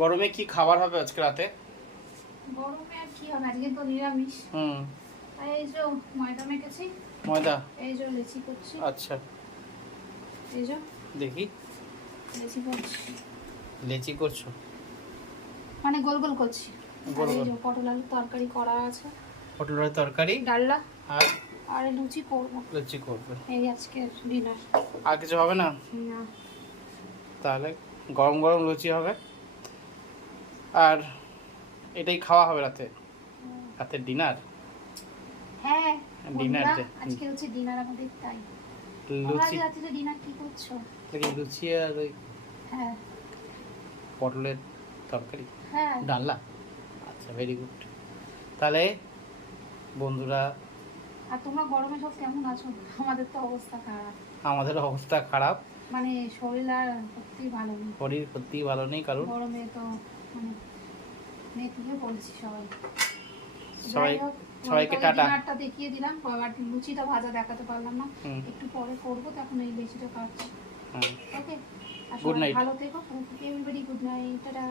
গরমে কি খাবার হবে আজকে রাতে? গরমে আর কি হবে, আজকে তো নিরামিষ। এই যে ময়দা মেখেছি। ময়দা? এই যে লেচি করছি। আচ্ছা, এই যে দেখি। লেচি করছি, লেচি করছো? মানে গোল গোল করছি। গোল আর এই গোল। যে পটল আলুর তরকারি করা আছে, পটলের তরকারি, ডালনা আর আর লুচি করবো। লুচি করবে? এই আজকে ডিনার। আর কিছু হবে না? না। তাহলে গরম গরম লুচি হবে, আর এটাই খাওয়া হবে রাতে, রাতের ডিনার। হ্যাঁ ডিনার বন্ধুরা, ডে। আজকে হচ্ছে ডিনার আমাদের, তাই। তোমরা লুচি? আজকে রাত্রে ডিনার কি করছো? লুচি আর ওই হ্যাঁ পটলের তরকারি, হ্যাঁ। ডালনা। আচ্ছা, ভেরি গুড। তাহলে বন্ধুরা, আর তোমরা গরমে সব কেমন আছো? আমাদের তো অবস্থা খারাপ, আমাদের অবস্থা খারাপ, মানে শরীর আর সত্যি ভালো নেই। শরীর সত্যিই ভালো নেই কারণ। গরমে তো মানে নেতিয়ে পড়ছি সবাই। সবাই, যাই হোক, সবাইকে তবে টাটা। ডিনারটা দেখিয়ে দিলাম, আবার লুচিটা ভাজা দেখাতে পারলাম না। হুম। একটু পরে করবো, তখন এই লেচিটা কাটছি। হ্যাঁ। ওকে, আর গুড সবাই নাইট। ভালো থেকো। Everybody good night, tata.